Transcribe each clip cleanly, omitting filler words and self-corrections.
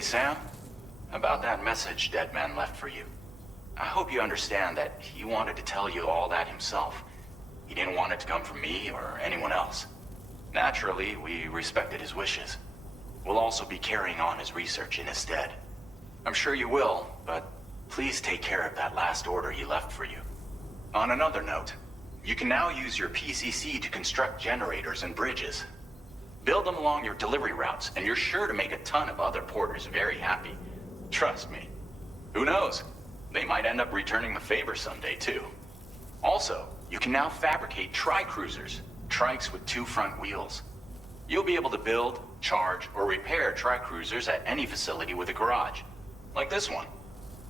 Hey, Sam. About that message Deadman left for you. I hope you understand that he wanted to tell you all that himself. He didn't want it to come from me or anyone else. Naturally, we respected his wishes. We'll also be carrying on his research in his stead. I'm sure you will, but please take care of that last order he left for you. On another note, you can now use your PCC to construct generators and bridges. Build them along your delivery routes, and you're sure to make a ton of other porters very happy. Trust me. Who knows? They might end up returning the favor someday, too. Also, you can now fabricate tri-cruisers, trikes with 2 front wheels. You'll be able to build, charge, or repair tri-cruisers at any facility with a garage. Like this one.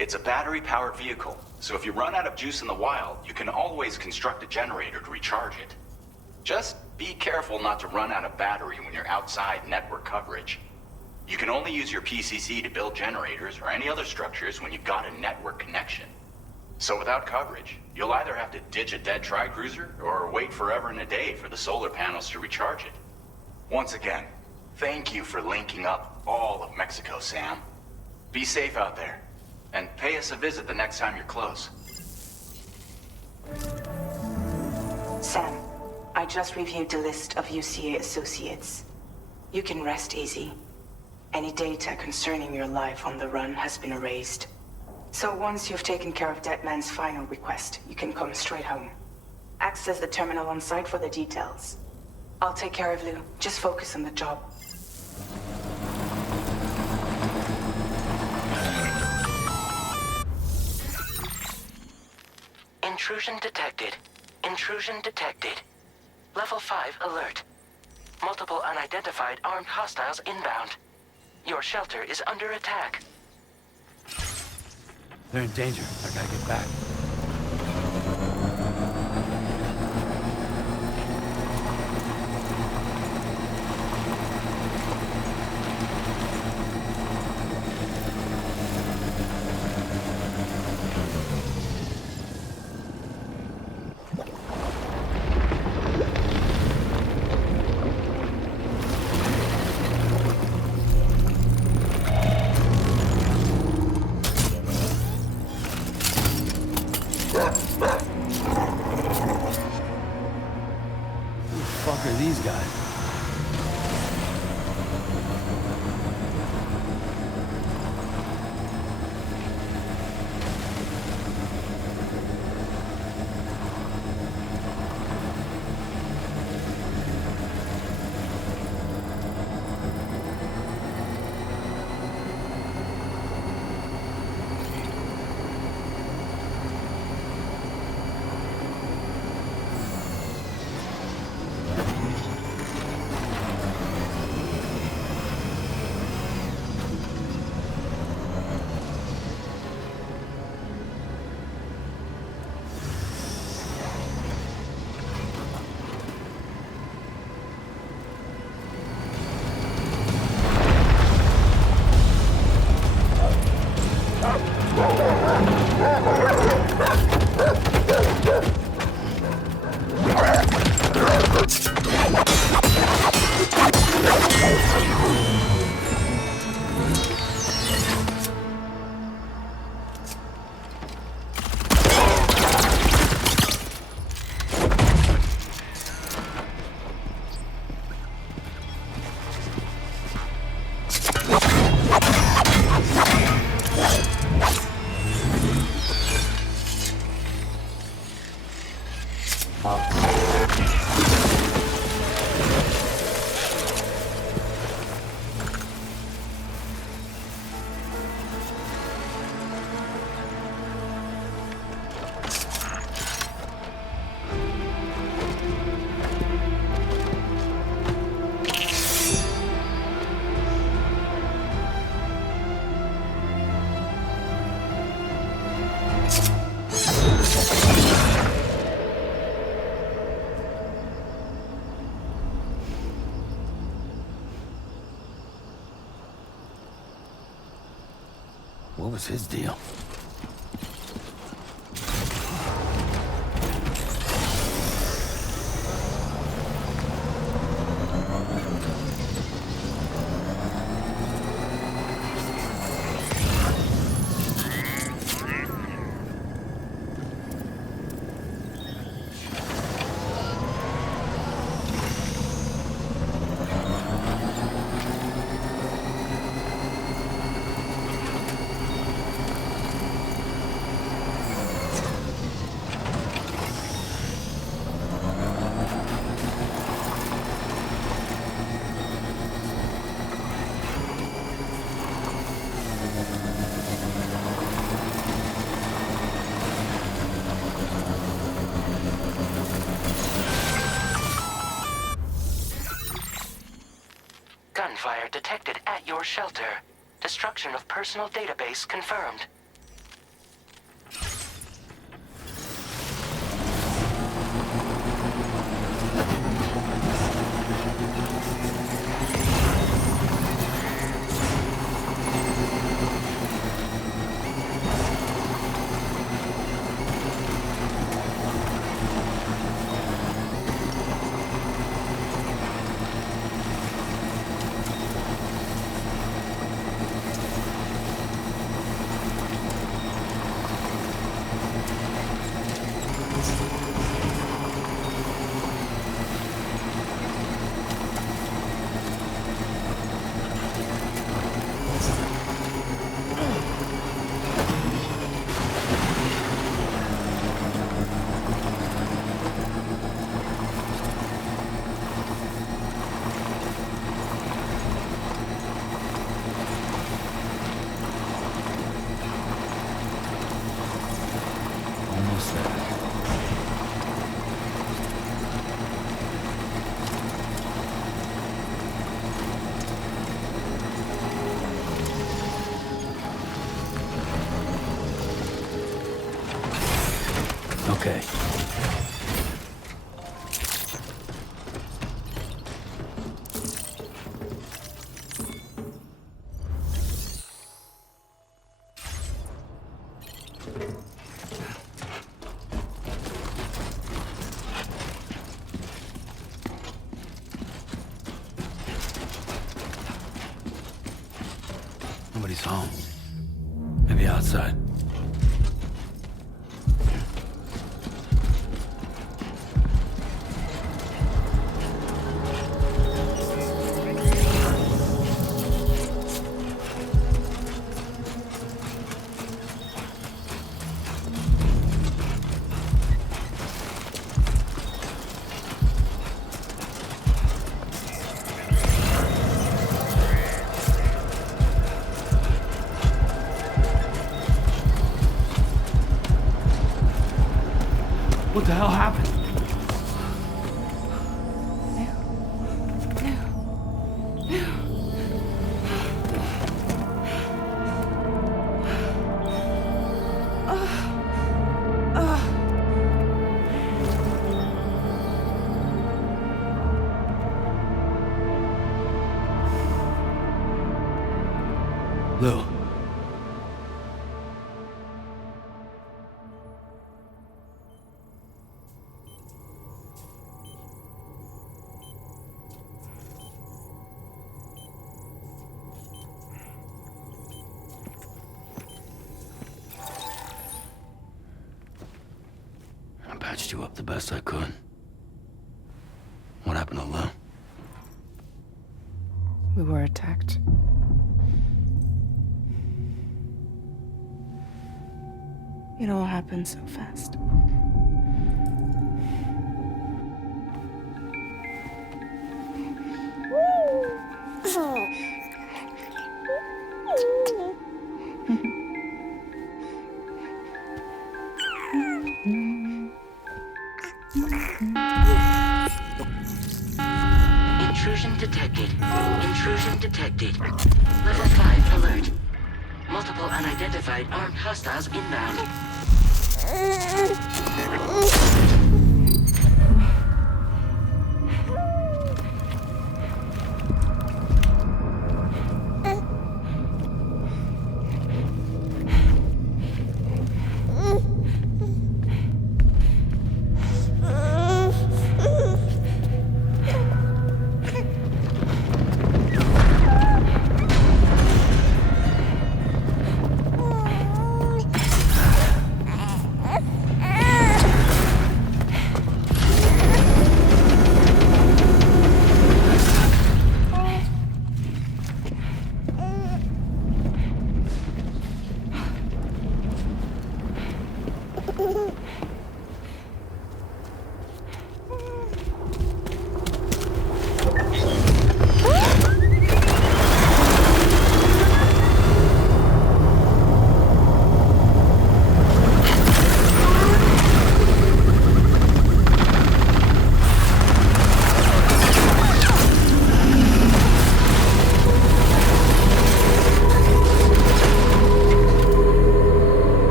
It's a battery-powered vehicle, so if you run out of juice in the wild, you can always construct a generator to recharge it. Just be careful not to run out of battery when you're outside network coverage. You can only use your PCC to build generators or any other structures when you've got a network connection. So without coverage, you'll either have to ditch a dead tri-cruiser or wait forever and a day for the solar panels to recharge it. Once again, thank you for linking up all of Mexico, Sam. Be safe out there, and pay us a visit the next time you're close. Sam, I just reviewed the list of UCA associates. You can rest easy. Any data concerning your life on the run has been erased. So once you've taken care of Deadman's final request, you can come straight home. Access the terminal on site for the details. I'll take care of Lou. Just focus on the job. Intrusion detected. Intrusion detected. Level 5 alert. Multiple unidentified armed hostiles inbound. Your shelter is under attack. They're in danger. I gotta get back. These guys. What was his deal? fire detected at your shelter. Destruction of personal database confirmed. Almost there. Okay. Nobody's home. Maybe outside. What the hell happened? Lou. I patched you up the best I could. What happened to Lou? We were attacked. It all happened so fast. Intrusion detected. Intrusion detected. Level 5 alert. Multiple unidentified armed hostiles inbound.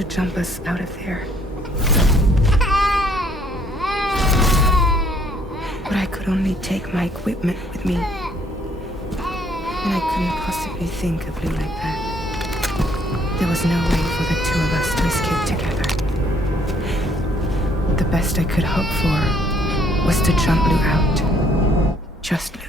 to jump us out of there. But I could only take my equipment with me. And I couldn't possibly think of Lou like that. There was no way for the two of us to escape together. The best I could hope for was to jump Lou out. Just Lou.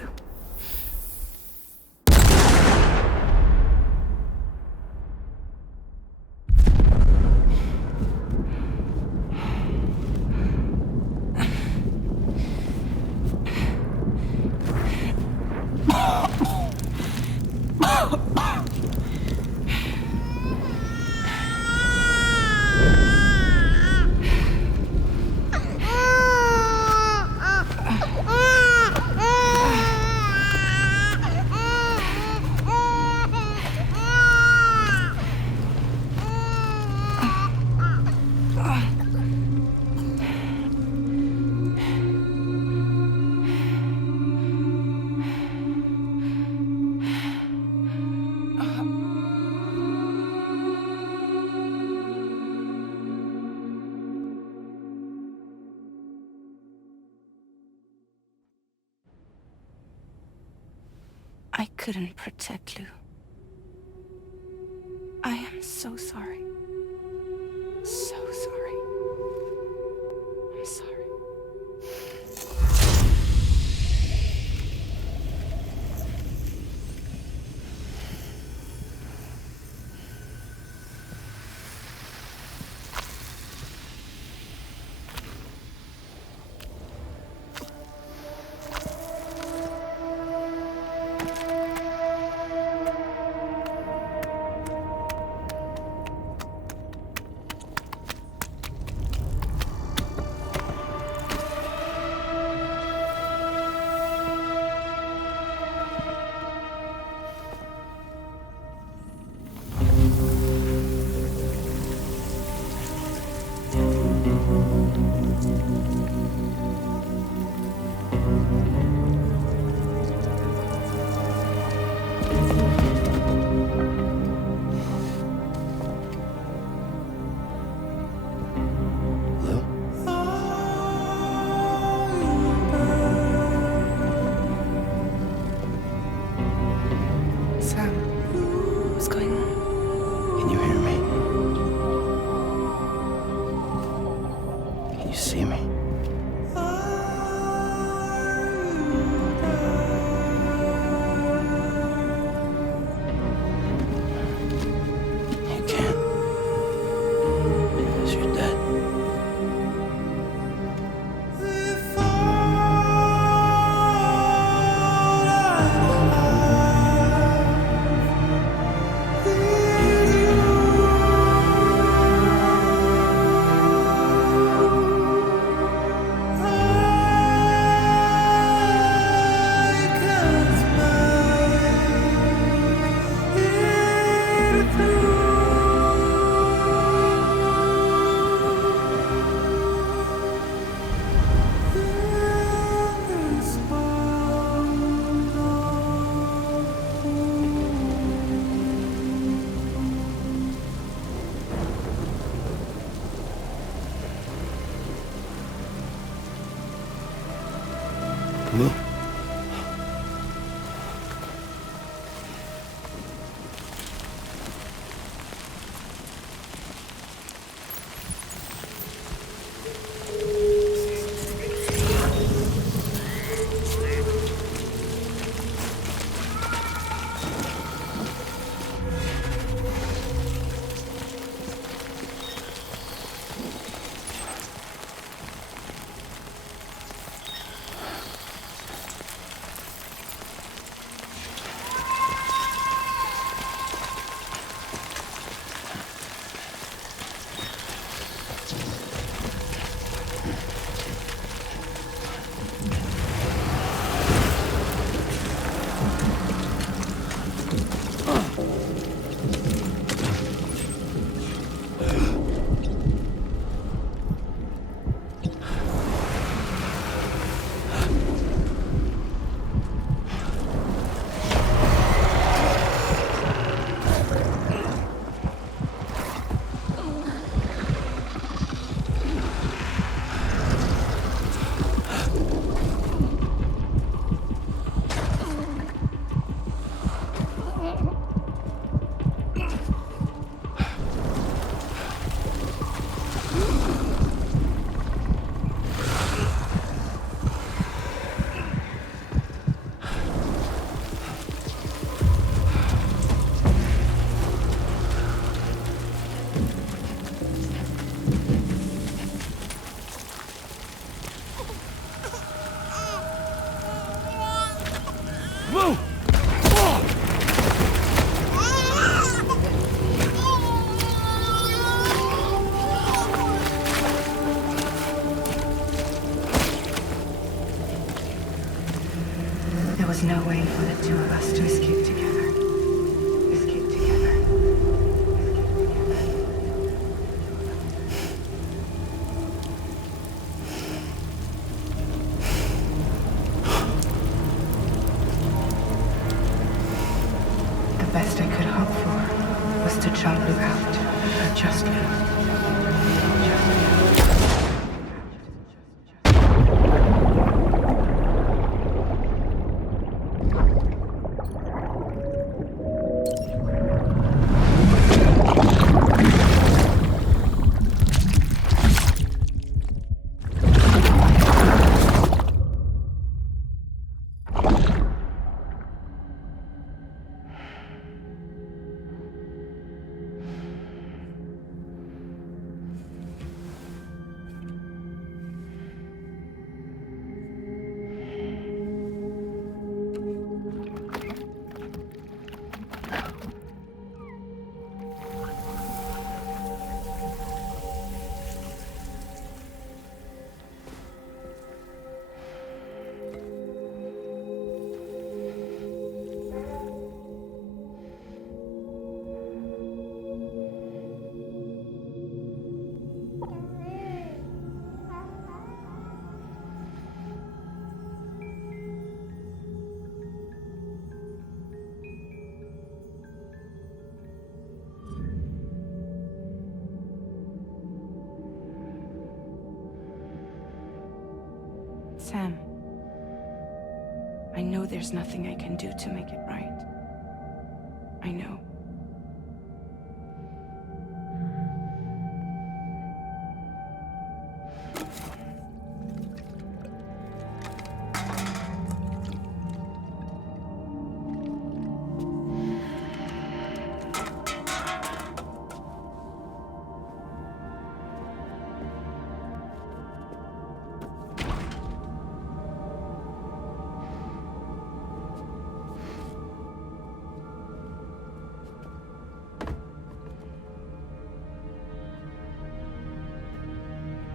I couldn't protect Lou. I am so sorry. So sorry. I'm sorry. There's no way for the two of us to escape together. Escape together. The best I could hope for was to jump you out. Just you. Sam, I know there's nothing I can do to make it right. I know.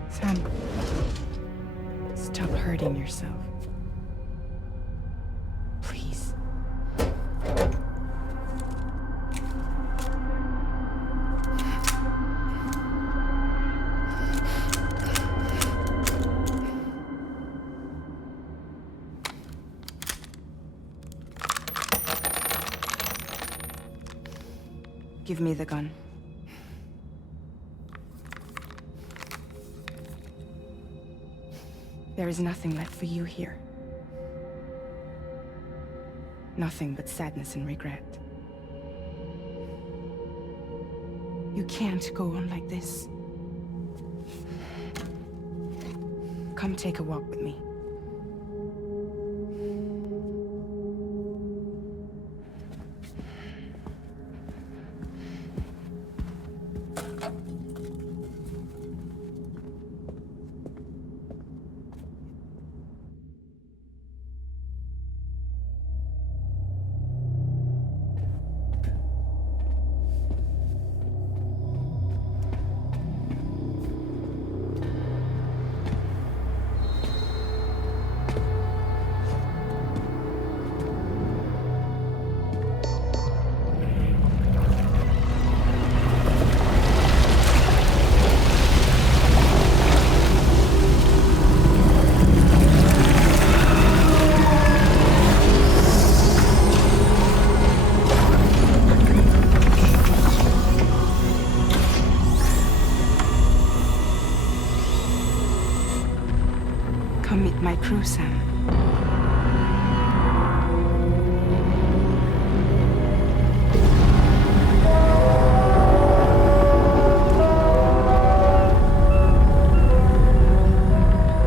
Sam, stop hurting yourself. Please. Give me the gun. There is nothing left for you here. Nothing but sadness and regret. You can't go on like this. Come take a walk with me. Come meet my crew, Sam.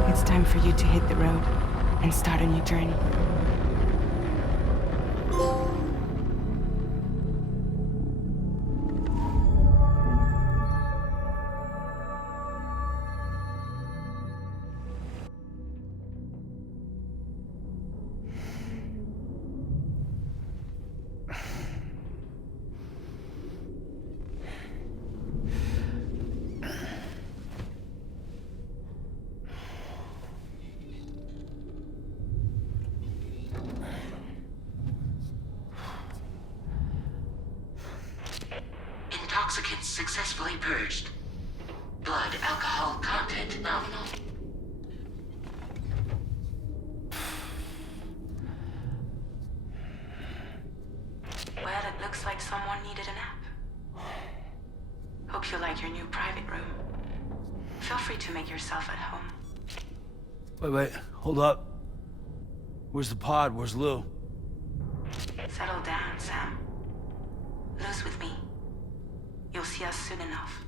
It's time for you to hit the road and start a new journey. Toxicants successfully purged. Blood alcohol content nominal. Well, it looks like someone needed a nap. Hope you like your new private room. Feel free to make yourself at home. Wait, hold up. Where's the pod? Where's Lou? Settle down, Sam. Lou's with me. You'll see us soon enough.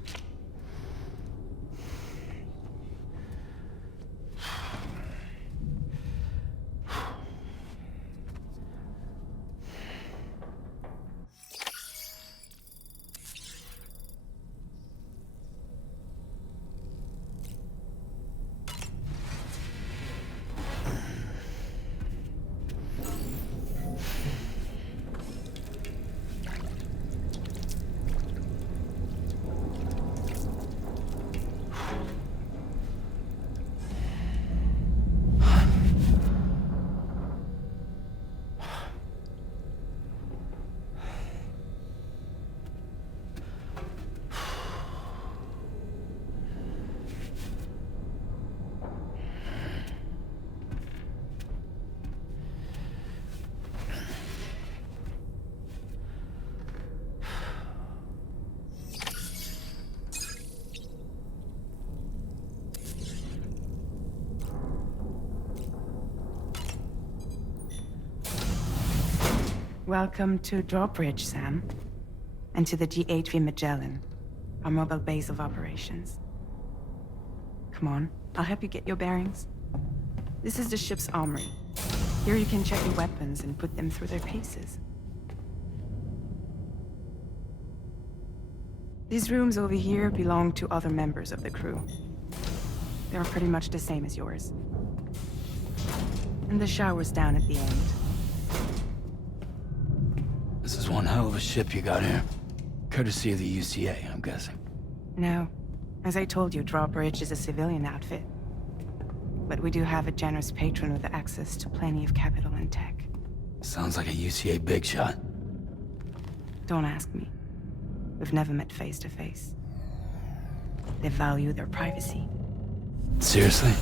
Welcome to Drawbridge, Sam. And to the GHV Magellan, our mobile base of operations. Come on, I'll help you get your bearings. This is the ship's armory. Here you can check your weapons and put them through their paces. These rooms over here belong to other members of the crew. They are pretty much the same as yours. And the shower's down at the end. This is one hell of a ship you got here. Courtesy of the UCA, I'm guessing. No. As I told you, Drawbridge is a civilian outfit. But we do have a generous patron with access to plenty of capital and tech. Sounds like a UCA big shot. Don't ask me. We've never met face to face. They value their privacy. Seriously?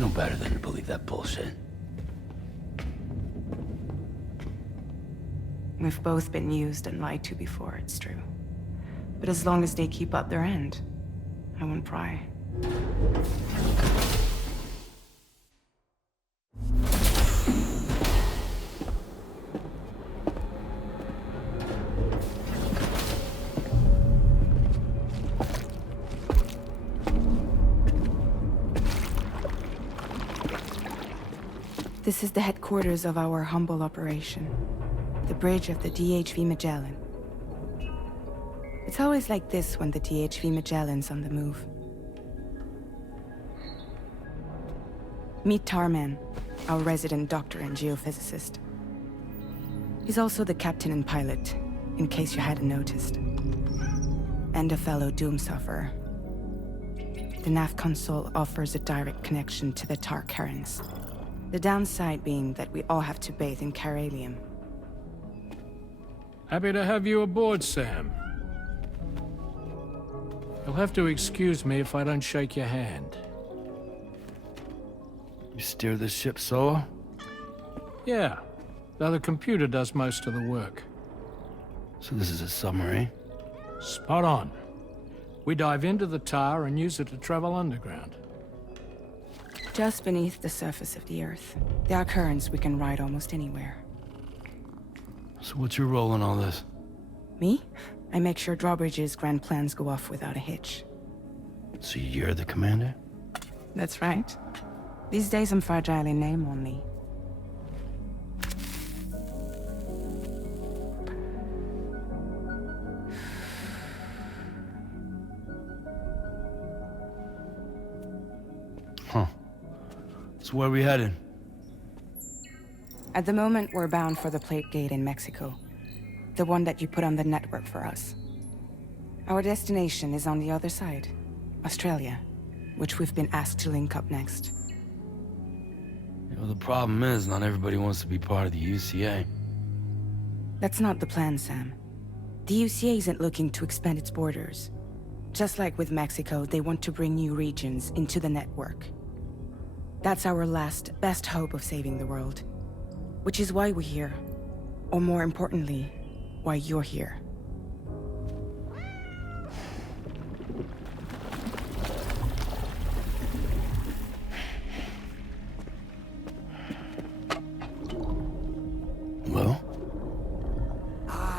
No better than to believe that bullshit. We've both been used and lied to before, it's true. But as long as they keep up their end, I won't pry. This is the headquarters of our humble operation. The bridge of the DHV Magellan. It's always like this when the DHV Magellan's on the move. Meet Tarman, our resident doctor and geophysicist. He's also the captain and pilot, in case you hadn't noticed. And a fellow doom sufferer. The nav console offers a direct connection to the Tarkarans. The downside being that we all have to bathe in Caralium. Happy to have you aboard, Sam. You'll have to excuse me if I don't shake your hand. You steer this ship solo? Yeah, though the computer does most of the work. So this is a submarine? Spot on. We dive into the tar and use it to travel underground. Just beneath the surface of the Earth, there are currents we can ride almost anywhere. So what's your role in all this? Me? I make sure Drawbridge's grand plans go off without a hitch. So you're the commander? That's right. These days I'm fragile in name only. Huh. So where are we headed? At the moment, we're bound for the Plate Gate in Mexico. The one that you put on the network for us. Our destination is on the other side, Australia, which we've been asked to link up next. You know, the problem is, not everybody wants to be part of the UCA. That's not the plan, Sam. The UCA isn't looking to expand its borders. Just like with Mexico, they want to bring new regions into the network. That's our last, best hope of saving the world. Which is why we're here. Or more importantly, why you're here. Well?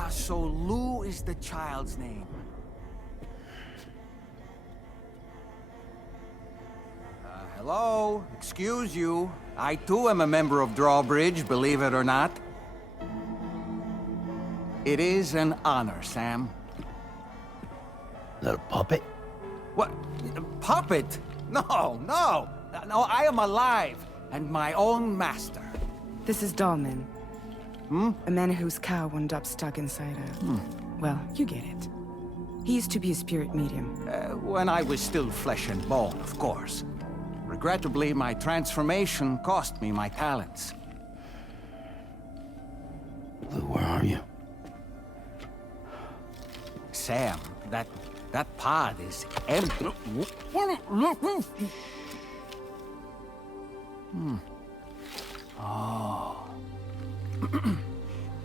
So Lou is the child's name. Hello? Excuse you. I too am a member of Drawbridge, believe it or not. It is an honor, Sam. Is that a puppet? What? Puppet? No, no! No, I am alive, and my own master. This is DOLLMAN. A man whose cow wound up stuck inside a... Well, you get it. He used to be a spirit medium. When I was still flesh and bone, of course. Regrettably, my transformation cost me my talents. Lou, where are you? Sam, that pod is empty. Oh.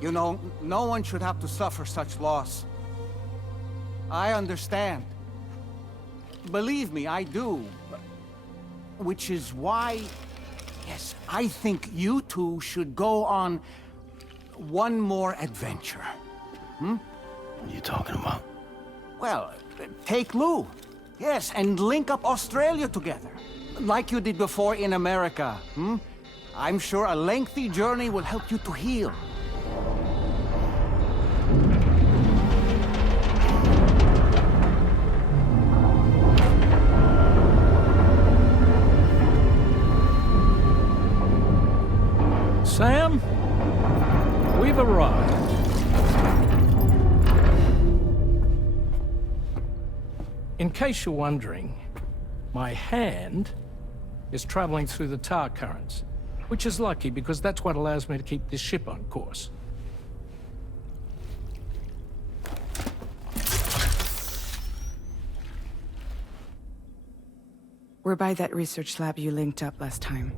You know, no one should have to suffer such loss. I understand. Believe me, I do. Which is why, yes, I think you two should go on one more adventure. What are you talking about? Well, take Lou. Yes, and link up Australia together. Like you did before in America. I'm sure a lengthy journey will help you to heal. Sam, we've arrived. In case you're wondering, my hand is traveling through the tar currents, which is lucky because that's what allows me to keep this ship on course. We're by that research lab you linked up last time.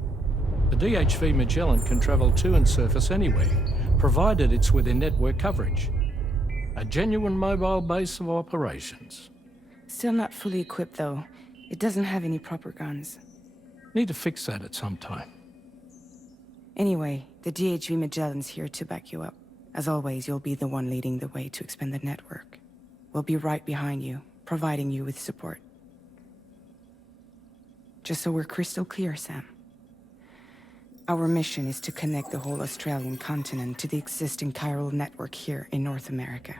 The DHV Magellan can travel to and surface anywhere, provided it's within network coverage. A genuine mobile base of operations. Still not fully equipped, though. It doesn't have any proper guns. Need to fix that at some time. Anyway, the DHV Magellan's here to back you up. As always, you'll be the one leading the way to expand the network. We'll be right behind you, providing you with support. Just so we're crystal clear, Sam. Our mission is to connect the whole Australian continent to the existing chiral network here in North America.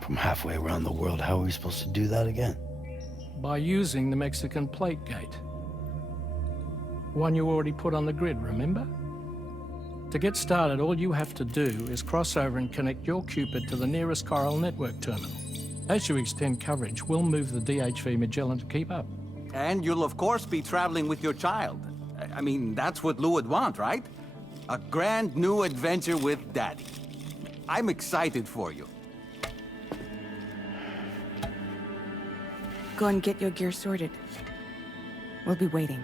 From halfway around the world, how are we supposed to do that again? By using the Mexican plate gate. One you already put on the grid, remember? To get started, all you have to do is cross over and connect your Cupid to the nearest chiral network terminal. As you extend coverage, we'll move the DHV Magellan to keep up. And you'll of course be traveling with your child. I mean, that's what Lou would want, right? A grand new adventure with Daddy. I'm excited for you. Go and get your gear sorted. We'll be waiting.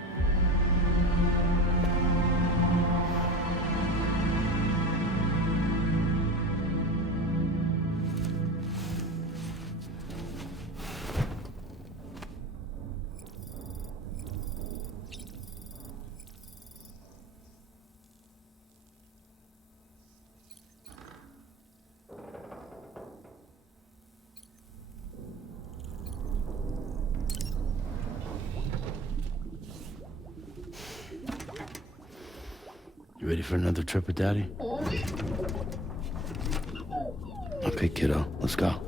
You ready for another trip with Daddy? Okay, kiddo, let's go.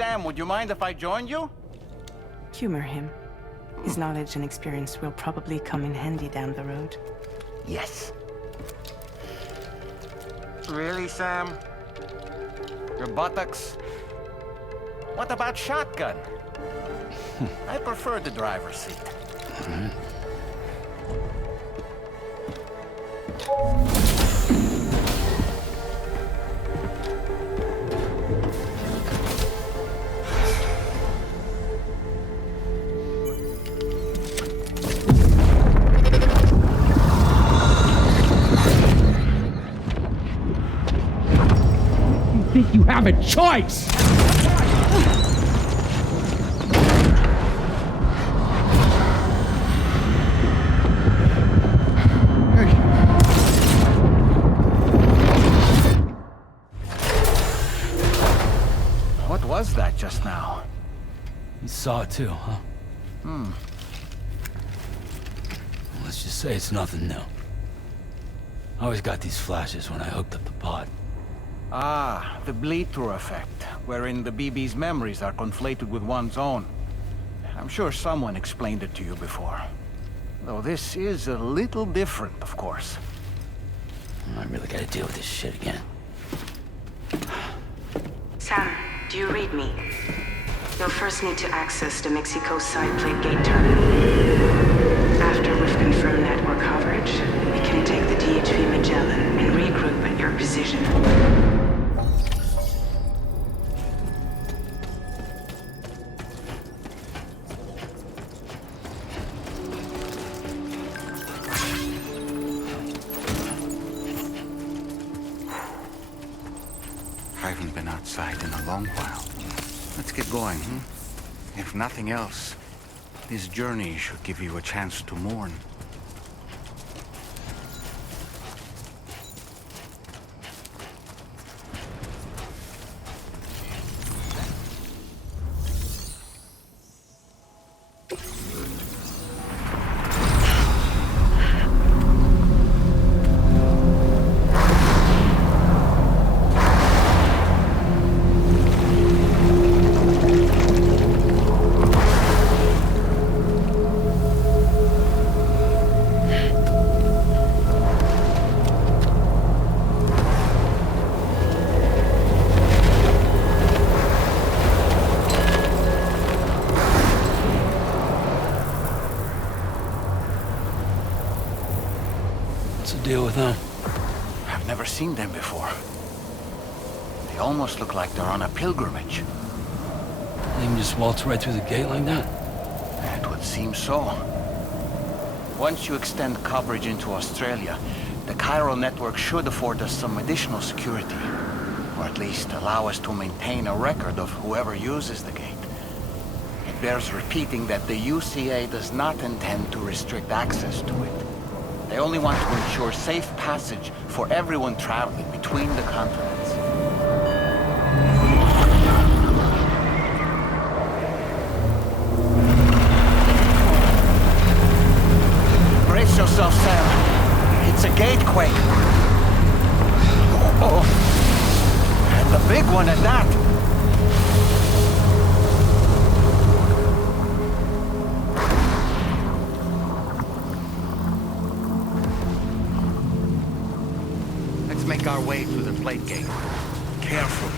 Sam, would you mind if I joined you? Humor him. His knowledge and experience will probably come in handy down the road. Yes. Really, Sam? Your buttocks? What about shotgun? I prefer the driver's seat. Think you have a choice? What was that just now? You saw it too, huh? Let's just say it's nothing new. I always got these flashes when I hooked up the pod. Ah, the bleed-through effect, wherein the BB's memories are conflated with one's own. I'm sure someone explained it to you before. Though this is a little different, of course. I really gotta deal with this shit again. Sam, do you read me? You'll first need to access the Mexico side plate gate terminal. After we've confirmed network coverage, we can take the DHV Magellan and regroup at your position. I haven't been outside in a long while. Let's get going, If nothing else, this journey should give you a chance to mourn. What's the deal with them? I've never seen them before. They almost look like they're on a pilgrimage. They can just waltz right through the gate like that? It would seem so. Once you extend coverage into Australia, the chiral network should afford us some additional security. Or at least allow us to maintain a record of whoever uses the gate. It bears repeating that the UCA does not intend to restrict access to it. They only want to ensure safe passage for everyone traveling between the continents. Brace yourself, Sam. It's a gatequake. Oh, and a big one at that. Let's make our way through the plate gate. Careful.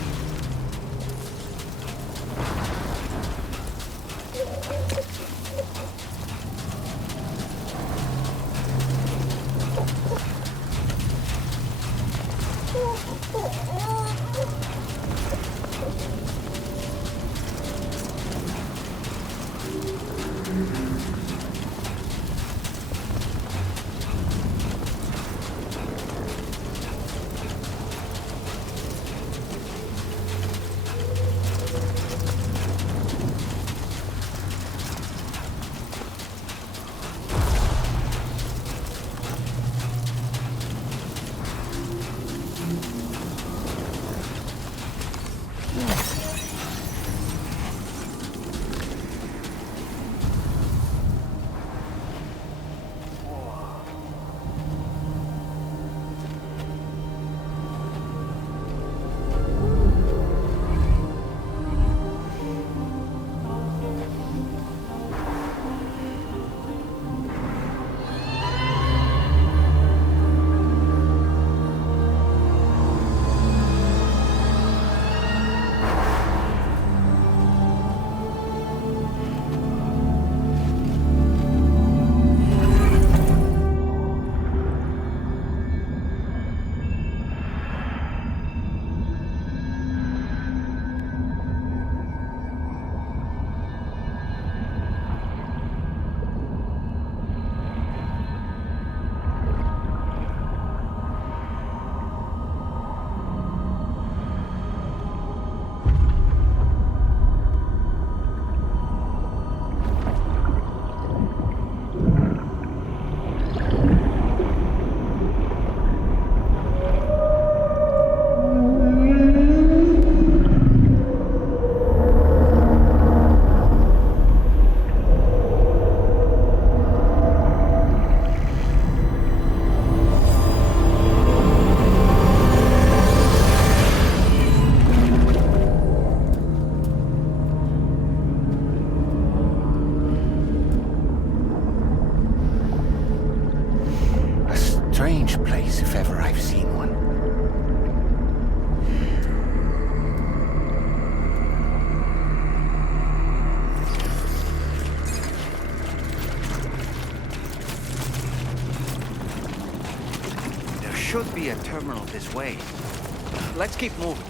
strange place if ever I've seen one. There should be a terminal this way. Let's keep moving.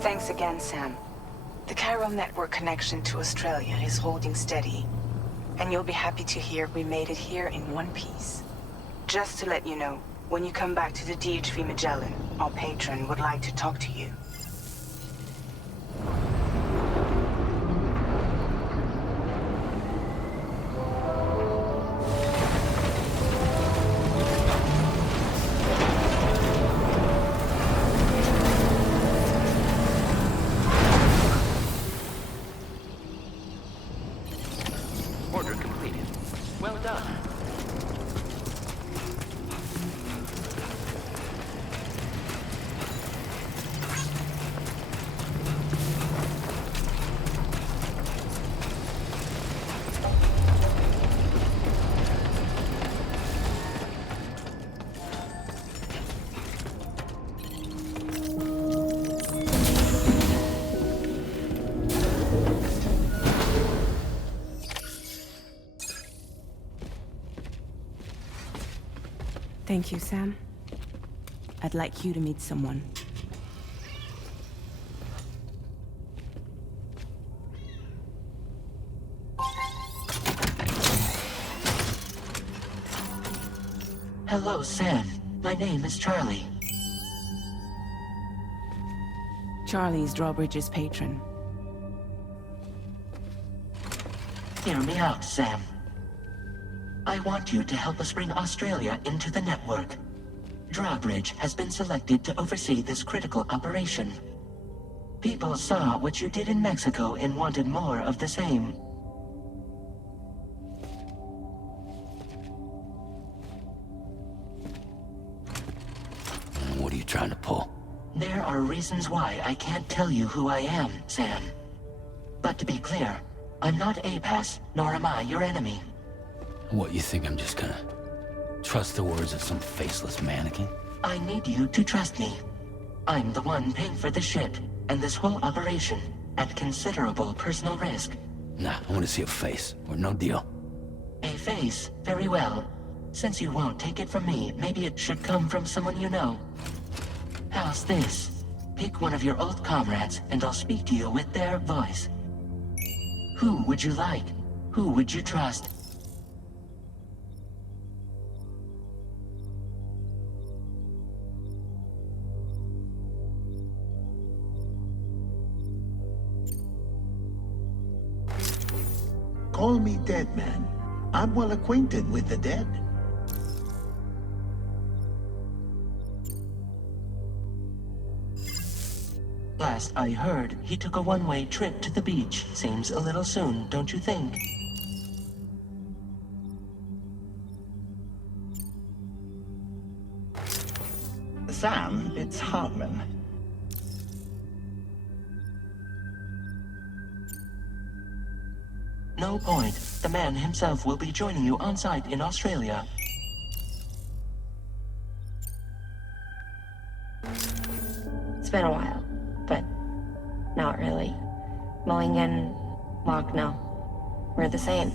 Thanks again, Sam. The chiral network connection to Australia is holding steady. And you'll be happy to hear we made it here in one piece. Just to let you know, when you come back to the DHV Magellan, our patron would like to talk to you. Order completed. Well done. Thank you, Sam. I'd like you to meet someone. Hello, Sam. My name is Charlie. Charlie's Drawbridge's patron. Hear me out, Sam. I want you to help us bring Australia into the network. Drawbridge has been selected to oversee this critical operation. People saw what you did in Mexico and wanted more of the same. What are you trying to pull? There are reasons why I can't tell you who I am, Sam. But to be clear, I'm not APAS, nor am I your enemy. What, you think I'm just gonna trust the words of some faceless mannequin? I need you to trust me. I'm the one paying for the shit, and this whole operation, at considerable personal risk. Nah, I want to see a face, or no deal. A face, very well. Since you won't take it from me, maybe it should come from someone you know. How's this? Pick one of your old comrades, and I'll speak to you with their voice. Who would you like? Who would you trust? Call me Dead Man. I'm well acquainted with the dead. Last I heard, he took a one-way trip to the beach. Seems a little soon, don't you think? Sam, it's Hartman. no point. The man himself will be joining you on site in Australia. It's been a while, but not really. Mulligan, Lochno, we're the same.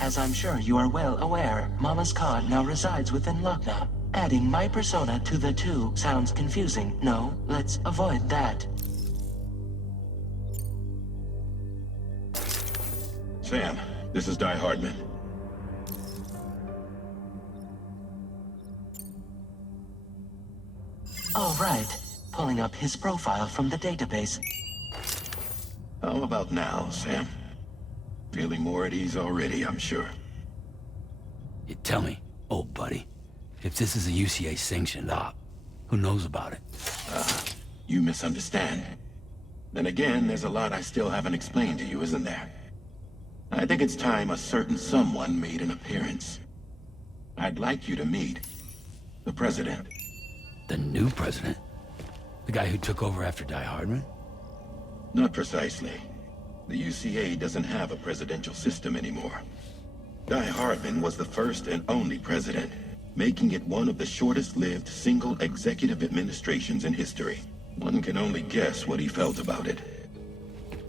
As I'm sure you are well aware, Mama's Cod now resides within Lochna. Adding my persona to the two sounds confusing. No, let's avoid that. Sam, this is Die Hardman. All right. Pulling up his profile from the database. How about now, Sam? Feeling more at ease already, I'm sure. You tell me, old buddy, if this is a UCA-sanctioned op, who knows about it? You misunderstand. Then again, there's a lot I still haven't explained to you, isn't there? I think it's time a certain someone made an appearance. I'd like you to meet the President. The new president? The guy who took over after Die Hardman? Not precisely. The UCA doesn't have a presidential system anymore. Die Hardman was the first and only president, making it one of the shortest-lived single executive administrations in history. One can only guess what he felt about it.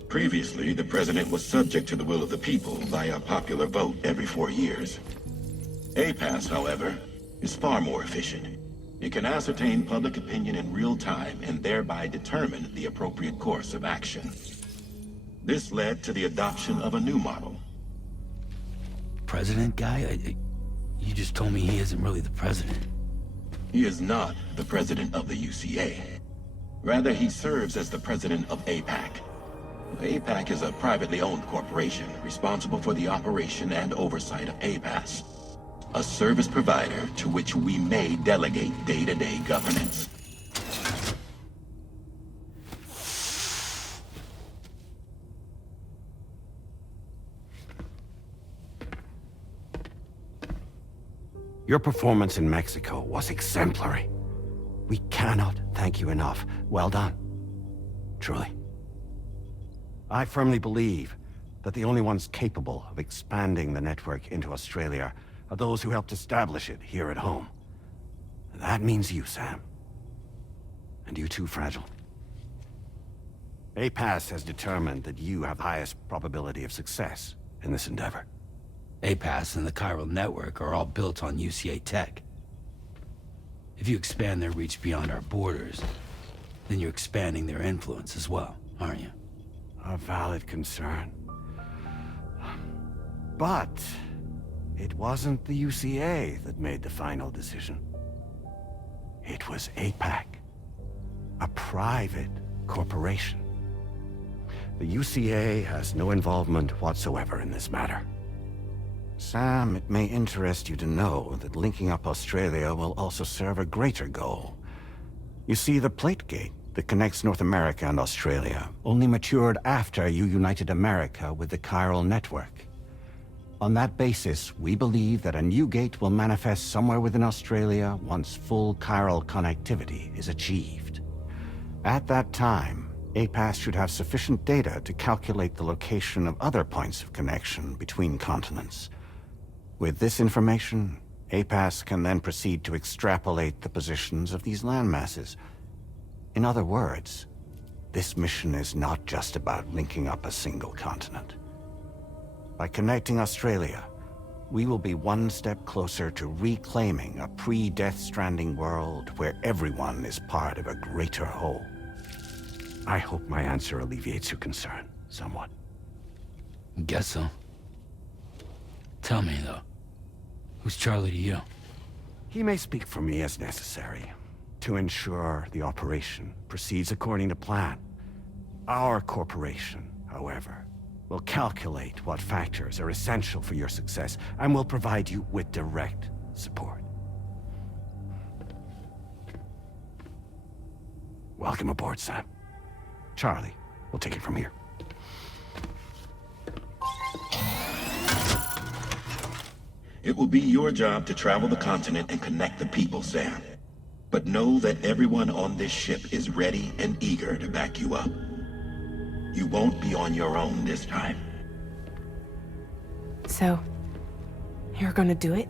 Previously, the president was subject to the will of the people via a popular vote every 4 years. APAS, however, is far more efficient. It can ascertain public opinion in real time and thereby determine the appropriate course of action. This led to the adoption of a new model. President guy? You just told me he isn't really the president. He is not the president of the UCA. Rather, he serves as the president of APAC. APAC is a privately owned corporation responsible for the operation and oversight of APAS, a service provider to which we may delegate day-to-day governance. Your performance in Mexico was exemplary. We cannot thank you enough. Well done. Truly. I firmly believe that the only ones capable of expanding the network into Australia are those who helped establish it here at home. That means you, Sam. And you too, Fragile. APAS has determined that you have the highest probability of success in this endeavor. APAS and the chiral network are all built on UCA tech. If you expand their reach beyond our borders, then you're expanding their influence as well, aren't you? A valid concern. But it wasn't the UCA that made the final decision. It was APAC, a private corporation. The UCA has no involvement whatsoever in this matter. Sam, it may interest you to know that linking up Australia will also serve a greater goal. You see, the plate gate that connects North America and Australia only matured after you united America with the chiral network. On that basis, we believe that a new gate will manifest somewhere within Australia once full chiral connectivity is achieved. At that time, APAS should have sufficient data to calculate the location of other points of connection between continents. With this information, APAS can then proceed to extrapolate the positions of these landmasses. In other words, this mission is not just about linking up a single continent. By connecting Australia, we will be one step closer to reclaiming a pre-Death Stranding world where everyone is part of a greater whole. I hope my answer alleviates your concern somewhat. Guess so. Tell me, though. Who's Charlie to you? He may speak for me as necessary, to ensure the operation proceeds according to plan. Our corporation, however, will calculate what factors are essential for your success, and will provide you with direct support. Welcome aboard, Sam. Charlie, we'll take it from here. It will be your job to travel the continent and connect the people, Sam. But know that everyone on this ship is ready and eager to back you up. You won't be on your own this time. So, you're gonna do it?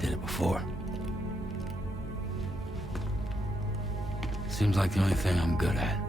Did it before. Seems like the only thing I'm good at.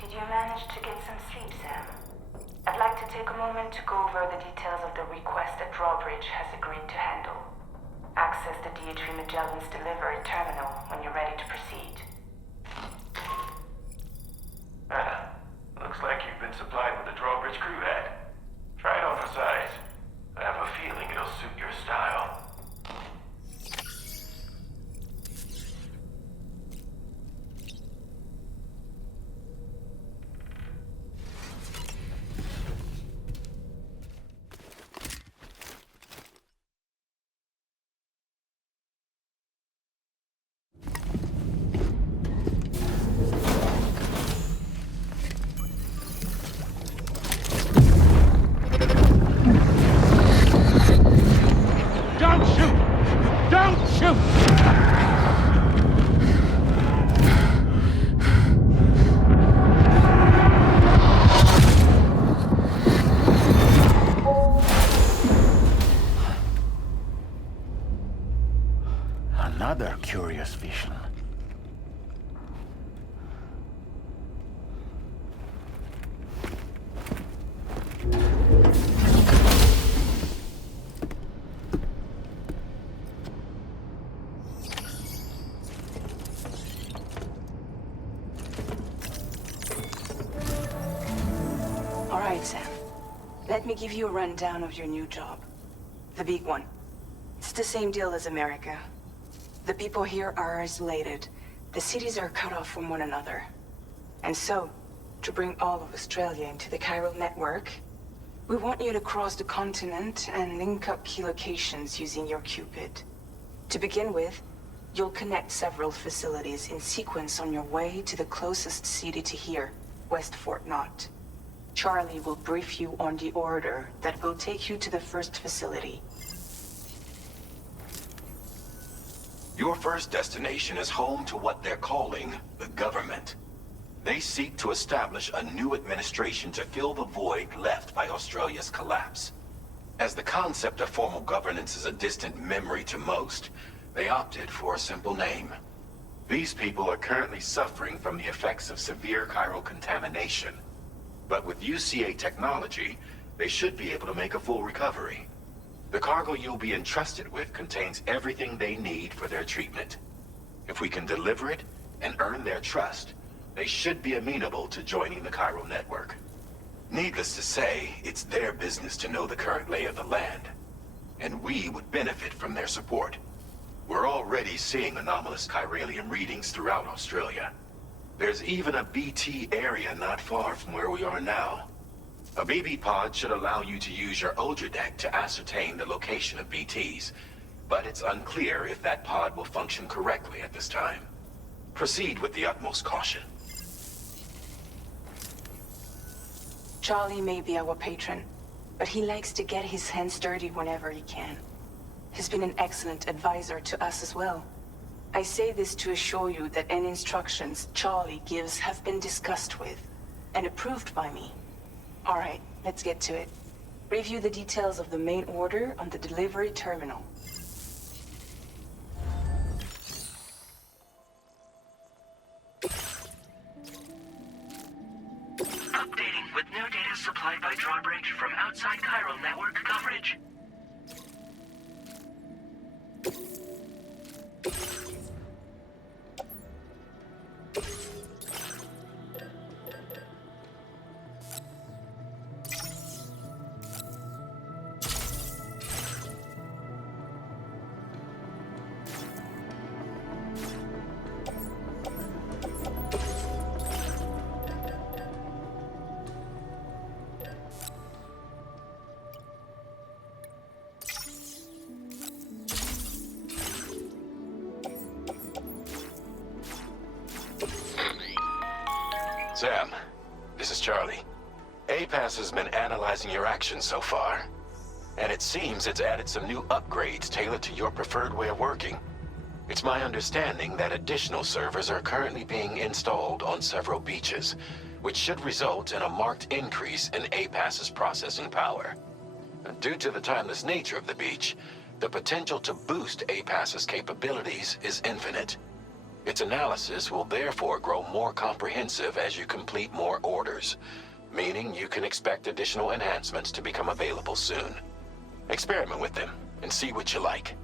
Did you manage to get some sleep, Sam? I'd like to take a moment to go over the details of the request that Drawbridge has agreed to handle. Access the D.H. Magellan's delivery terminal when you're ready to proceed. Looks like you've been supplied with a Drawbridge crew hat. Try it on for size. I have a feeling it'll suit your style. Don't shoot! Don't shoot! Another curious vision. All right, Sam. Let me give you a rundown of your new job. The big one. It's the same deal as America. The people here are isolated. The cities are cut off from one another. And so, to bring all of Australia into the chiral network, we want you to cross the continent and link up key locations using your Cupid. To begin with, you'll connect several facilities in sequence on your way to the closest city to here, West Fort Knott. Charlie will brief you on the order that will take you to the first facility. Your first destination is home to what they're calling the government. They seek to establish a new administration to fill the void left by Australia's collapse. As the concept of formal governance is a distant memory to most, they opted for a simple name. These people are currently suffering from the effects of severe chiral contamination. But with UCA technology, they should be able to make a full recovery. The cargo you'll be entrusted with contains everything they need for their treatment. If we can deliver it and earn their trust, they should be amenable to joining the chiral network. Needless to say, it's their business to know the current lay of the land, and we would benefit from their support. We're already seeing anomalous chiralium readings throughout Australia. There's even a BT area not far from where we are now. A BB pod should allow you to use your Ultra deck to ascertain the location of BTs, but it's unclear if that pod will function correctly at this time. Proceed with the utmost caution. Charlie may be our patron, but he likes to get his hands dirty whenever he can. He's been an excellent advisor to us as well. I say this to assure you that any instructions Charlie gives have been discussed with and approved by me. All right, let's get to it. Review the details of the main order on the delivery terminal. Updating with new data supplied by drawbridge from outside chiral network coverage. Sam, this is Charlie. APAS has been analyzing your actions so far, and it seems it's added some new upgrades tailored to your preferred way of working. It's my understanding that additional servers are currently being installed on several beaches, which should result in a marked increase in APAS's processing power. Due to the timeless nature of the beach, the potential to boost APAS's capabilities is infinite. Its analysis will therefore grow more comprehensive as you complete more orders, meaning you can expect additional enhancements to become available soon. Experiment with them and see what you like.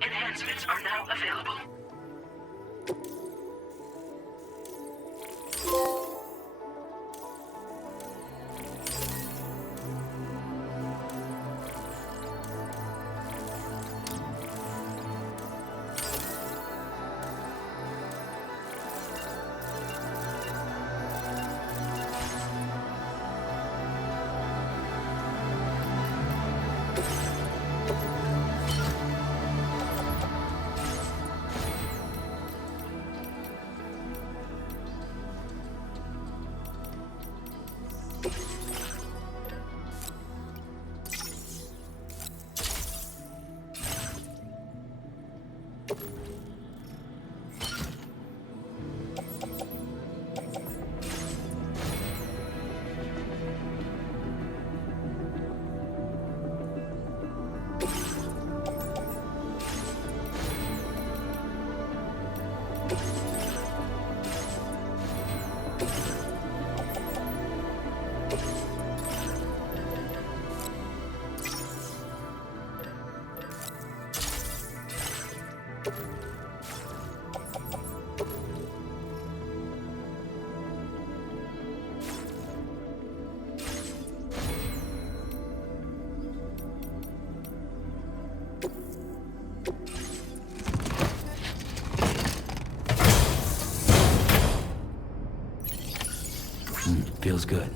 Enhancements are now available. Feels good.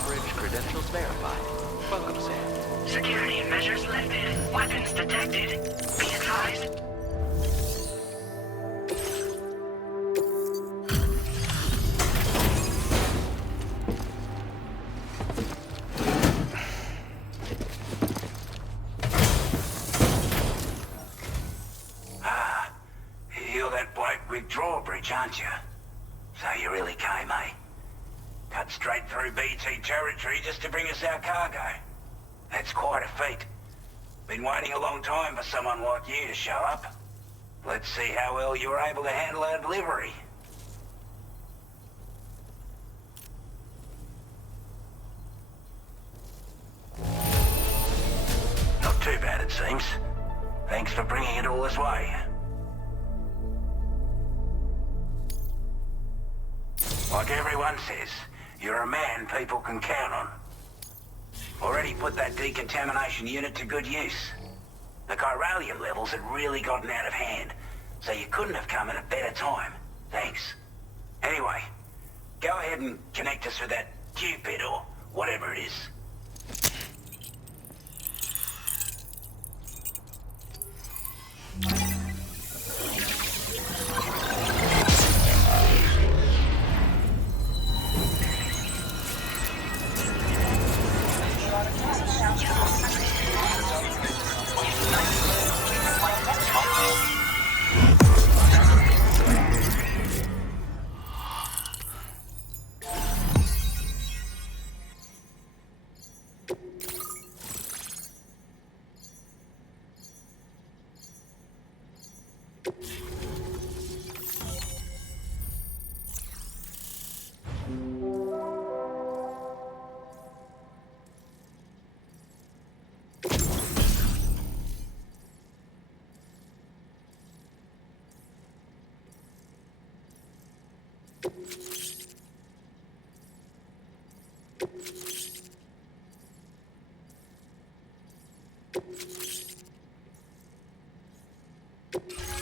Drawbridge credentials verified. Welcome, Sam. Security measures lifted. Weapons detected. Be advised. You're that bloke with Drawbridge, aren't you? So you really came, eh? Cut straight through BT territory just to bring us our cargo. That's quite a feat. Been waiting a long time for someone like you to show up. Let's see how well you were able to handle our delivery. Not too bad, it seems. Thanks for bringing it all this way. Like everyone says, you're a man people can count on. Already put that decontamination unit to good use. The chiralium levels had really gotten out of hand, so you couldn't have come at a better time. Thanks. Anyway, go ahead and connect us with that Cupid or whatever it is.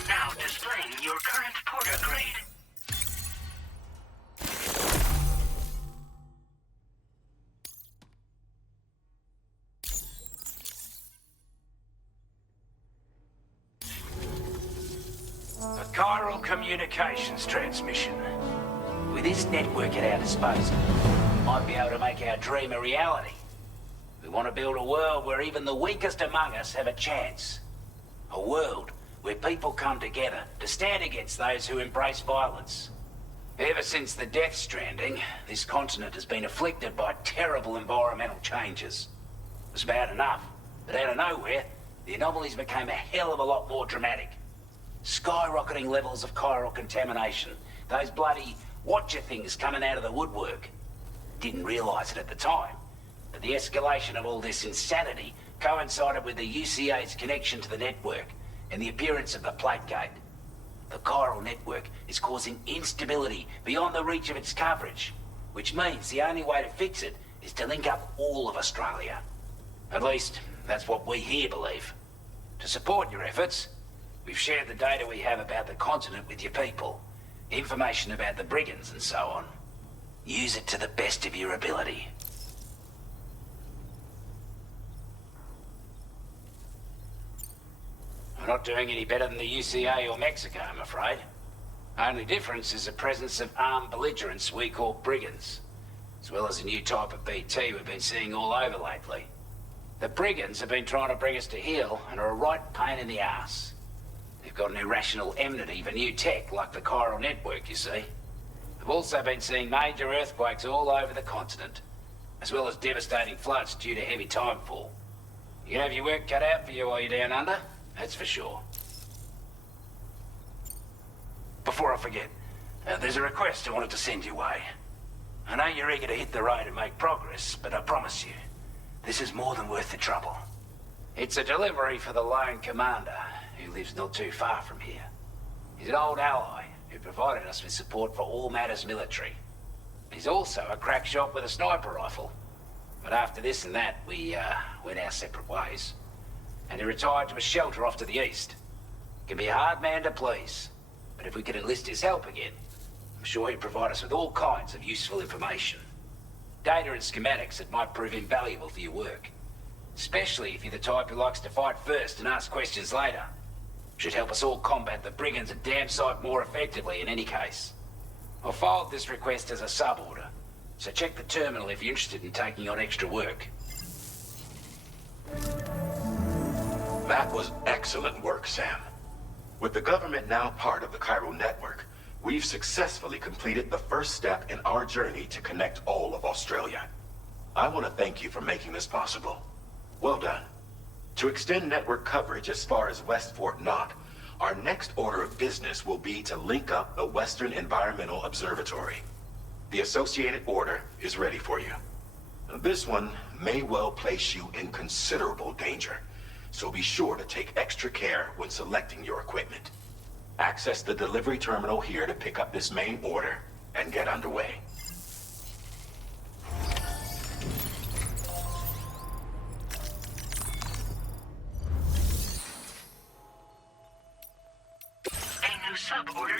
Now displaying your current porter grade. A chiral communications transmission. With this network at our disposal, we might be able to make our dream a reality. We want to build a world where even the weakest among us have a chance. A world where people come together to stand against those who embrace violence. Ever since the Death Stranding, this continent has been afflicted by terrible environmental changes. It was bad enough, but out of nowhere, the anomalies became a hell of a lot more dramatic. Skyrocketing levels of chiral contamination, those bloody watcher things coming out of the woodwork. Didn't realize it at the time, but the escalation of all this insanity coincided with the UCA's connection to the network and the appearance of the plate gate. The chiral network is causing instability beyond the reach of its coverage, which means the only way to fix it is to link up all of Australia. At least, that's what we here believe. To support your efforts, we've shared the data we have about the continent with your people, information about the brigands and so on. Use it to the best of your ability. We're not doing any better than the UCA or Mexico, I'm afraid. Only difference is the presence of armed belligerents we call brigands, as well as a new type of BT we've been seeing all over lately. The brigands have been trying to bring us to heel and are a right pain in the ass. They've got an irrational enmity for new tech like the chiral network, you see. We've also been seeing major earthquakes all over the continent, as well as devastating floods due to heavy timefall. You can have your work cut out for you while you're down under. That's for sure. Before I forget, there's a request I wanted to send your way. I know you're eager to hit the road and make progress, but I promise you, this is more than worth the trouble. It's a delivery for the lone commander, who lives not too far from here. He's an old ally who provided us with support for all matters military. He's also a crack shot with a sniper rifle. But after this and that, we went our separate ways. And he retired to a shelter off to the east. Can be a hard man to please, but if we could enlist his help again, I'm sure he'd provide us with all kinds of useful information. Data and schematics that might prove invaluable for your work. Especially if you're the type who likes to fight first and ask questions later. Should help us all combat the brigands a damn sight more effectively in any case. I'll filed this request as a sub-order, so check the terminal if you're interested in taking on extra work. That was excellent work, Sam. With the government now part of the Chiral network, we've successfully completed the first step in our journey to connect all of Australia. I want to thank you for making this possible. Well done. To extend network coverage as far as West Fort Knott, our next order of business will be to link up the Western Environmental Observatory. The associated order is ready for you. This one may well place you in considerable danger, so be sure to take extra care when selecting your equipment. Access the delivery terminal here to pick up this main order and get underway. A new sub-order.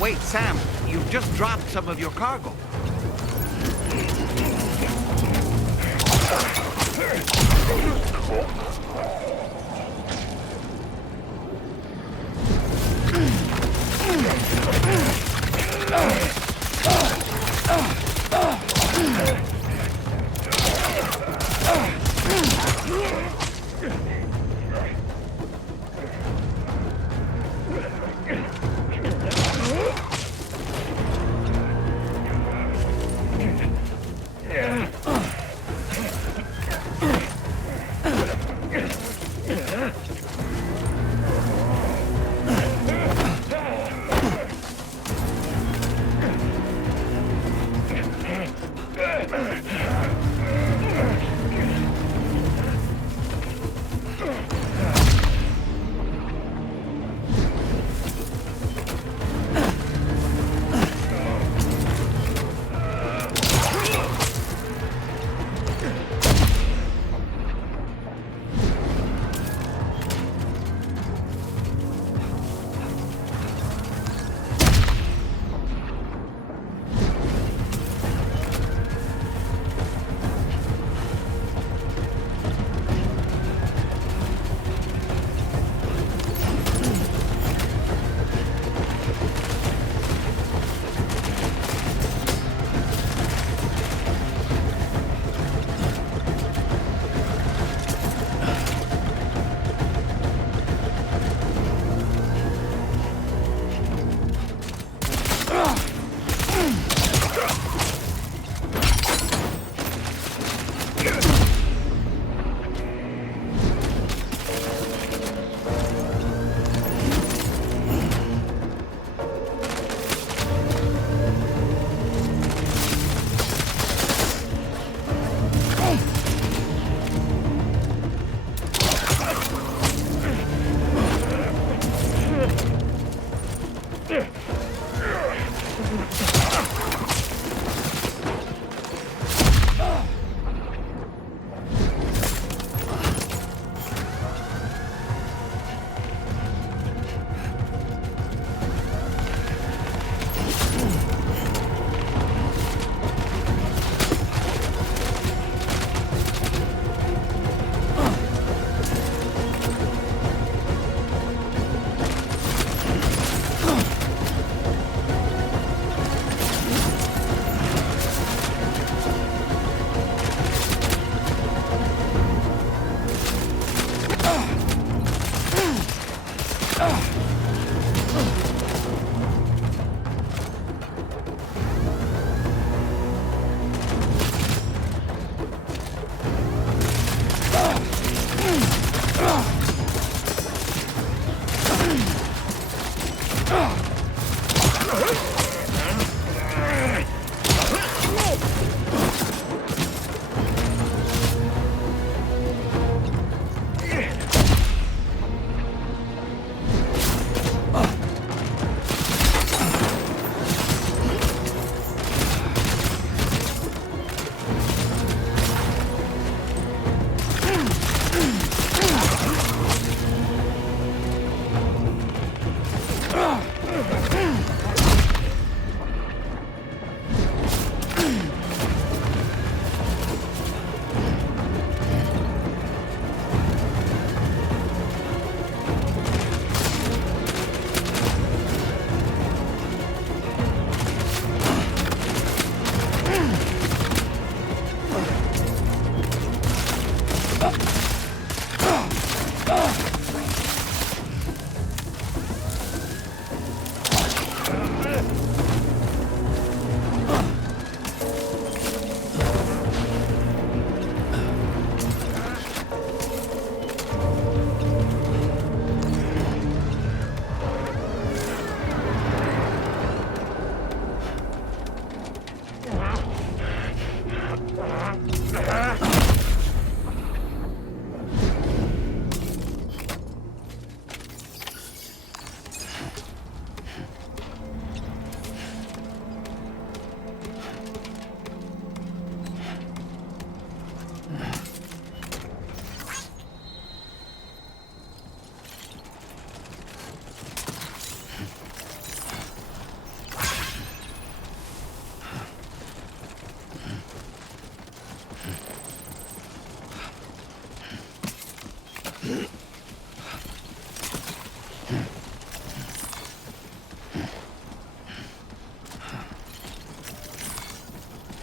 Wait, Sam, you've just dropped some of your cargo.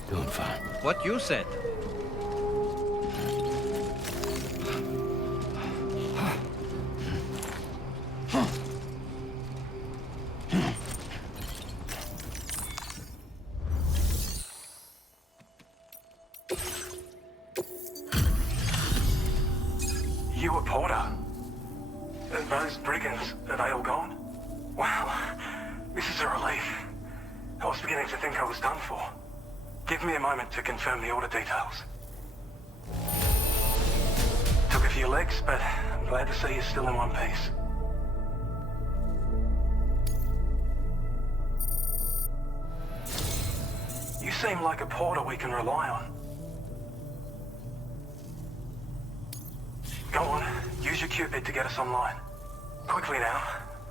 Doing fine. What you said. You a Porter? Those brigands, are they all gone? Wow, this is a relief. I was beginning to think I was done for. Give me a moment to confirm the order details. Took a few licks, but I'm glad to see you're still in one piece. You seem like a Porter we can rely on. Go on, use your Cupid to get us online. Quickly now,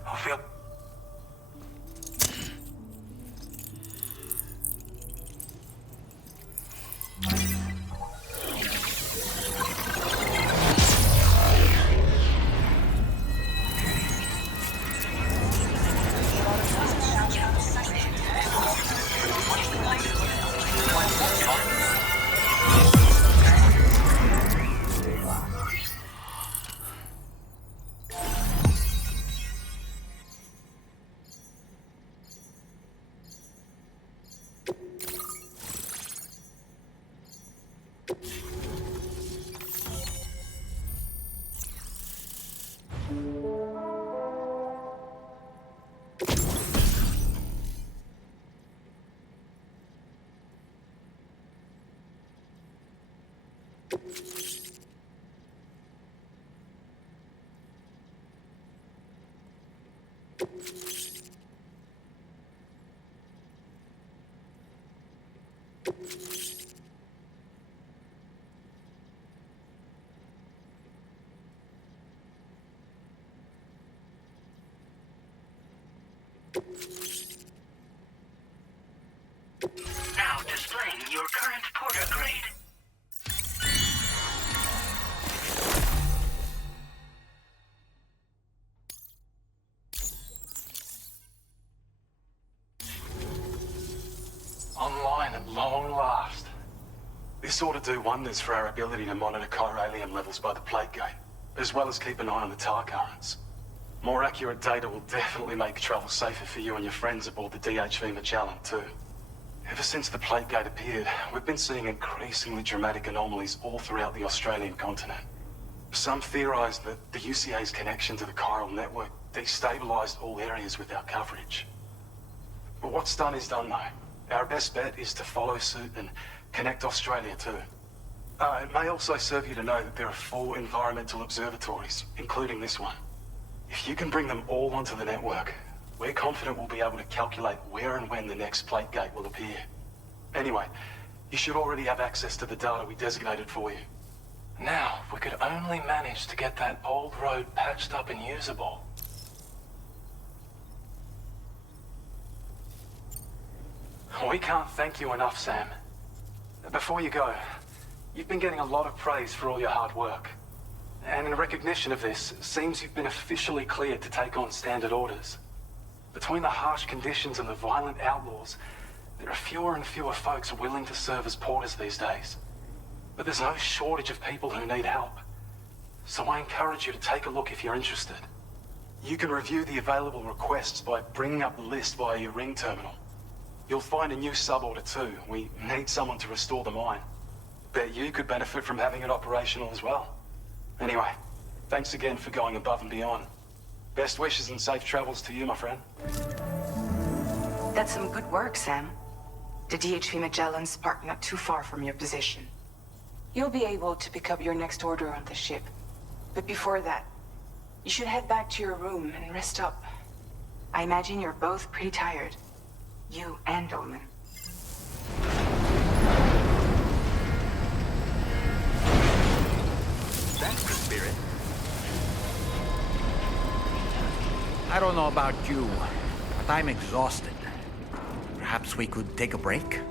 I feel... Now displaying your current Porter grade. Online at long last. This ought to do wonders for our ability to monitor chiralium levels by the plate gate, as well as keep an eye on the tar currents. More accurate data will definitely make travel safer for you and your friends aboard the DHV Magellan, too. Ever since the plate gate appeared, we've been seeing increasingly dramatic anomalies all throughout the Australian continent. Some theorize that the UCA's connection to the chiral network destabilized all areas with our coverage. But what's done is done, though. Our best bet is to follow suit and connect Australia too. It may also serve you to know that there are 4 environmental observatories, including this one. If you can bring them all onto the network, we're confident we'll be able to calculate where and when the next plate gate will appear. Anyway, you should already have access to the data we designated for you. Now, if we could only manage to get that old road patched up and usable. We can't thank you enough, Sam. Before you go, you've been getting a lot of praise for all your hard work. And in recognition of this, it seems you've been officially cleared to take on standard orders. Between the harsh conditions and the violent outlaws, there are fewer and fewer folks willing to serve as porters these days. But there's no shortage of people who need help. So I encourage you to take a look if you're interested. You can review the available requests by bringing up the list via your ring terminal. You'll find a new sub-order too. We need someone to restore the mine. Bet you could benefit from having it operational as well. Anyway, thanks again for going above and beyond. Best wishes and safe travels to you, my friend. That's some good work, Sam. The DHV Magellan's parked not too far from your position. You'll be able to pick up your next order on the ship. But before that, you should head back to your room and rest up. I imagine you're both pretty tired. You and DOLLMAN. That's the spirit. I don't know about you, but I'm exhausted. Perhaps we could take a break?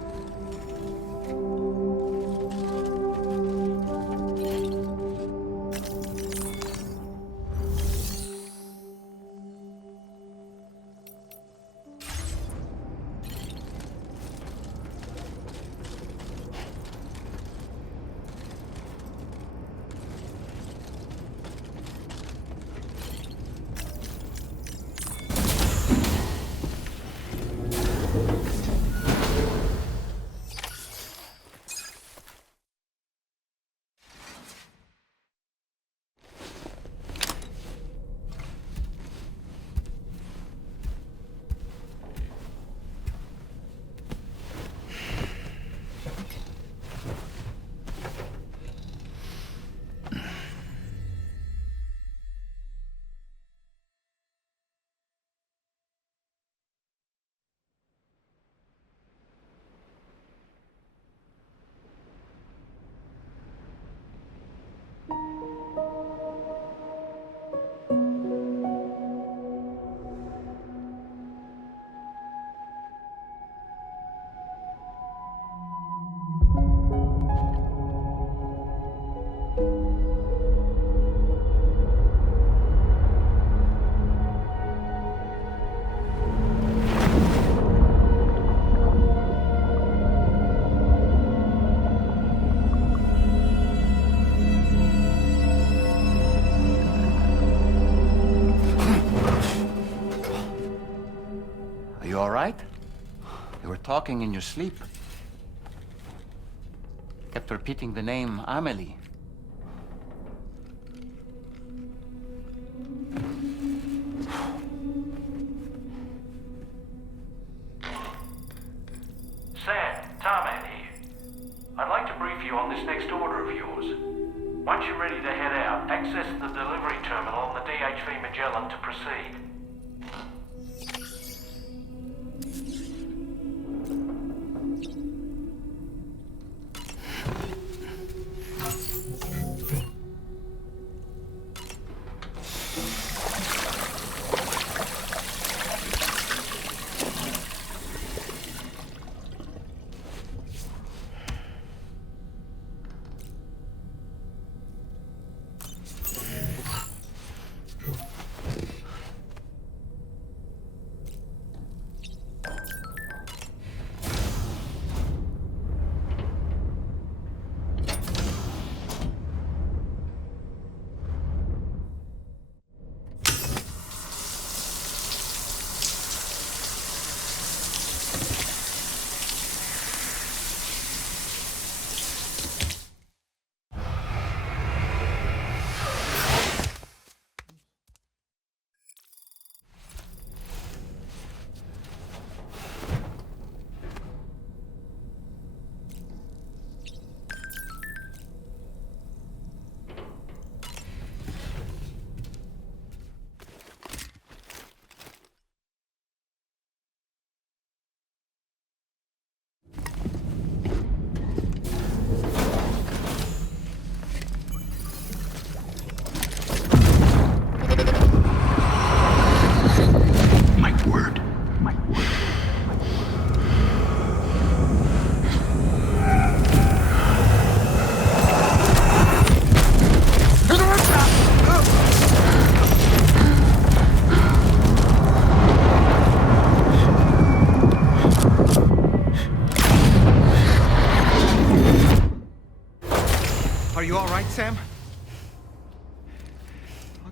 Talking in your sleep. Kept repeating the name Amelie. Sam, Tarman here. I'd like to brief you on this next order of yours. Once you're ready to head out, access the delivery terminal on the DHV Magellan to proceed.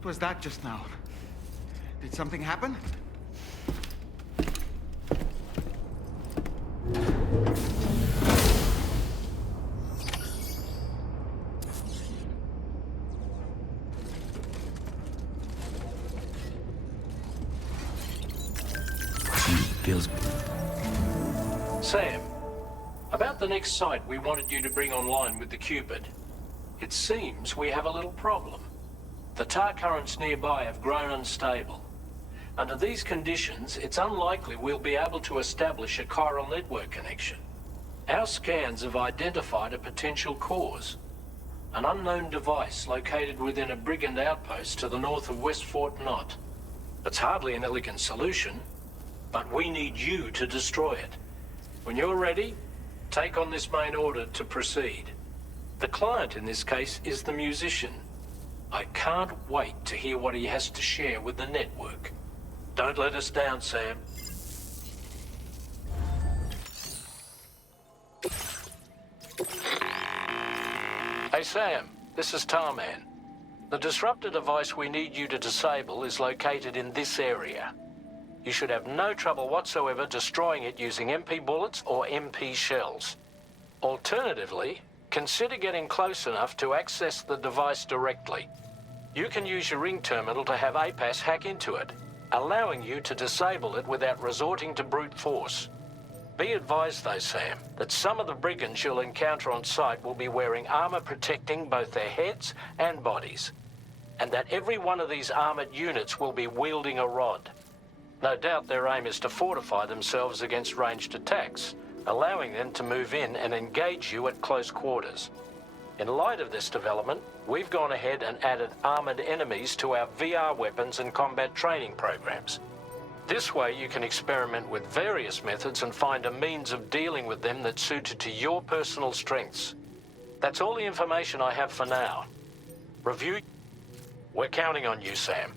What was that just now? Did something happen? Feels... Sam, about the next site we wanted you to bring online with the Cupid. It seems we have a little problem. The tar currents nearby have grown unstable. Under these conditions, it's unlikely we'll be able to establish a chiral network connection. Our scans have identified a potential cause. An unknown device located within a brigand outpost to the north of West Fort Knott. It's hardly an elegant solution, but we need you to destroy it. When you're ready, take on this main order to proceed. The client in this case is the musician. I can't wait to hear what he has to share with the network. Don't let us down, Sam. Hey, Sam, this is Tarman. The disruptor device we need you to disable is located in this area. You should have no trouble whatsoever destroying it using MP bullets or MP shells. Alternatively, consider getting close enough to access the device directly. You can use your ring terminal to have APAS hack into it, allowing you to disable it without resorting to brute force. Be advised though, Sam, that some of the brigands you'll encounter on site will be wearing armor protecting both their heads and bodies, and that every one of these armored units will be wielding a rod. No doubt their aim is to fortify themselves against ranged attacks, allowing them to move in and engage you at close quarters. In light of this development, we've gone ahead and added armored enemies to our VR weapons and combat training programs. This way you can experiment with various methods and find a means of dealing with them that's suited to your personal strengths. That's all the information I have for now. Review. We're counting on you, Sam.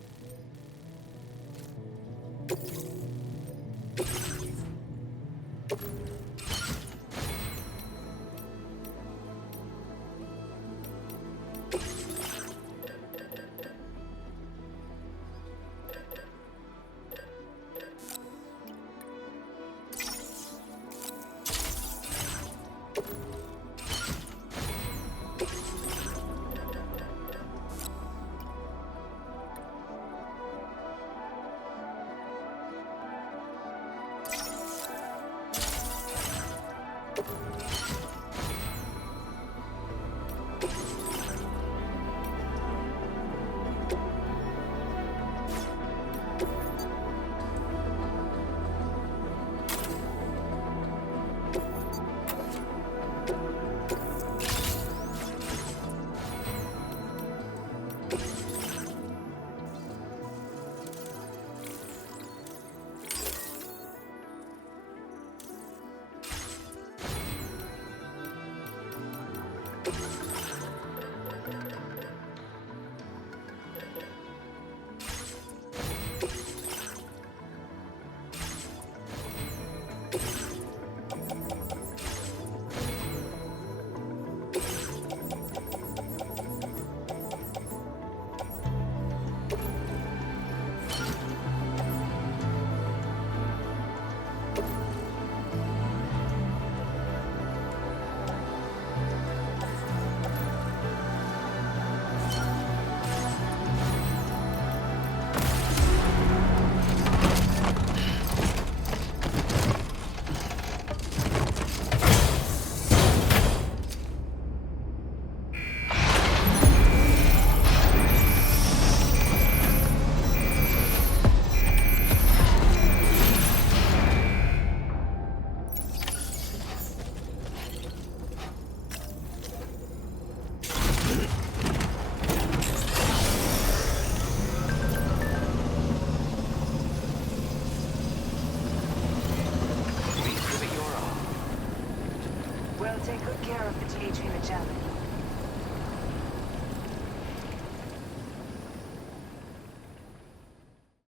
Take good care of the TH unit, gentlemen.